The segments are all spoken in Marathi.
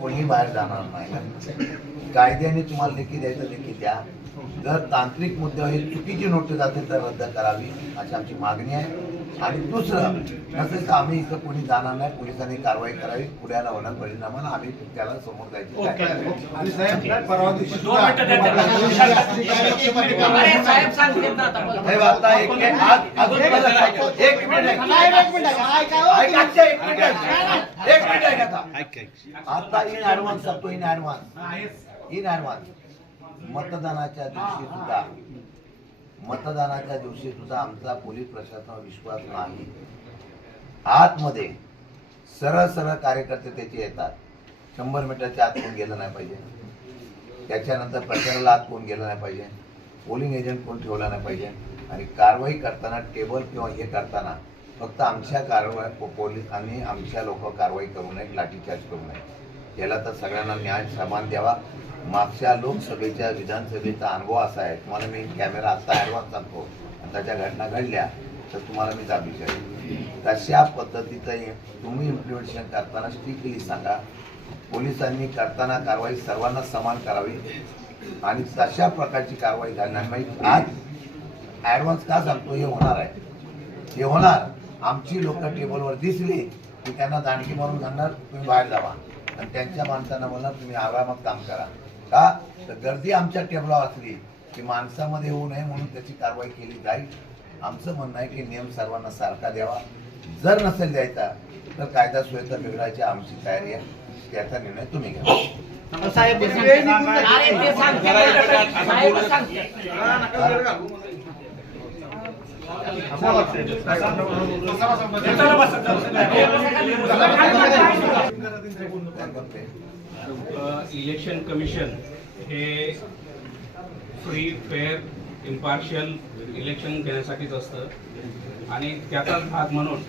कोणी बाहेर जाणार नाही. कायद्याने तुम्हाला लेखी द्यायचं लेखी द्या. जर तांत्रिक मुद्द्यावर ही चुकीची नोटीस असेल तर रद्द करावी अशी आमची मागणी आहे. आणि दुसरं नसेल तर आम्ही इथं कोणी जाणार नाही पोलिसांनी कारवाई करावी पुढ्याला होणार परिणामाला आम्ही त्याला समोर जायची एक मिनिट आता. इन सांगतो इन ऍडव्हान्स इन ऍडव्हान्स मतदानाच्या दिवशी सुद्धा मतदानाच्या दिवशी सुद्धा आमचा पोलीस प्रशासनावर विश्वास नाही. आतमध्ये सरळ सरळ कार्यकर्ते त्याचे येतात. शंभर मीटरच्या आत कोण गेलं नाही पाहिजे. त्याच्यानंतर प्रचाराला आत कोण गेलं नाही पाहिजे. पोलिंग एजंट कोण ठेवला नाही पाहिजे. आणि कारवाई करताना टेबल किंवा हे करताना फक्त आमच्या कारवाई पोलीस आणि आमच्या लोक कारवाई करू नये लाठीचार्ज करू नये त्याला तर सगळ्यांना न्याय समान द्यावा. मागच्या लोकसभेच्या विधानसभेचा अनुभव असा आहे. तुम्हाला मी कॅमेरा असा ॲडव्हान्स सांगतो. आणि त्याच्या घटना घडल्या तर तुम्हाला मी जाब विचारेन तशा पद्धतीचं तुम्ही इम्प्लिमेंटेशन करताना स्ट्रिक्टली सांगा. पोलिसांनी करताना कारवाई सर्वांना समान करावी. आणि तशा प्रकारची कारवाई करणार नाही. आज ॲडव्हान्स का सांगतो? हे होणार आहे. हे होणार. आमची लोक टेबलवर दिसली की त्यांना दांडकी मारून सांगणार तुम्ही बाहेर जावा. आणि त्यांच्या माणसांना म्हणणार तुम्ही आरामात काम करा. का? तर गर्दी आमच्या टेबलावर असली की माणसामध्ये होऊ नये म्हणून त्याची कारवाई केली जाईल. आमचं म्हणणं आहे की नियम सर्वांना सारखा द्यावा. जर नसेल द्यायचा तर कायदा सुव्यवस्था बिघडायची आमची तयारी आहे. त्याचा निर्णय तुम्ही घ्या. साहेब ते सांगतील. अरे ते सांगतील. साहेब सांगतील. इलेक्शन कमिशन हे फ्री फेअर इम्पार्शियल इलेक्शन घेण्यासाठीच असतं. आणि त्याचाच भाग म्हणून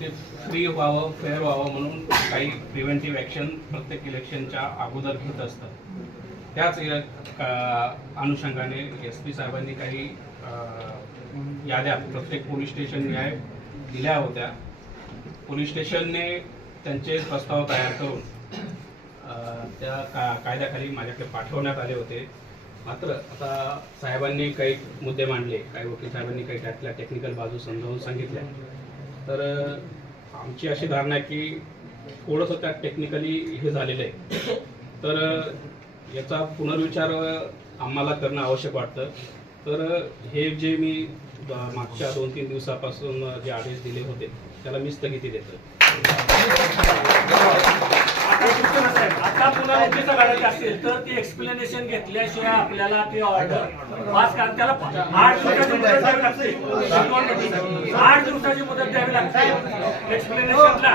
ते फ्री व्हावं फेअर व्हावं म्हणून काही प्रिव्हेंटिव्ह ॲक्शन प्रत्येक इलेक्शनच्या अगोदर घेत असतं. त्याच अनुषंगाने एस पी साहेबांनी काही याद्या प्रत्येक पोलीस स्टेशन न्याय दिल्या होत्या. पोलीस स्टेशनने त्यांचे प्रस्ताव तयार करून त्या का कायद्याखाली माझ्याकडे पाठवण्यात आले होते. मात्र आता साहेबांनी काही मुद्दे मांडले काही वकील साहेबांनी काही त्यातल्या टेक्निकल बाजू समजावून सांगितल्या. तर आमची अशी धारणा आहे की थोडंसं त्यात टेक्निकली हे झालेलं आहे. तर याचा पुनर्विचार आम्हाला करणं आवश्यक वाटतं. तर हे जे मी मागच्या दोन तीन दिवसापासून जे आदेश दिले होते त्याला मी स्थगिती देतो आता पुन्हा काढायची असेल तर ती एक्सप्लेनेशन घेतल्याशिवाय आपल्याला ती ऑर्डर पास कारण त्याला आठ दिवसाची मुदत द्यावी लागते. आठ दिवसाची मुदत द्यावी लागते. एक्सप्लेनेशनला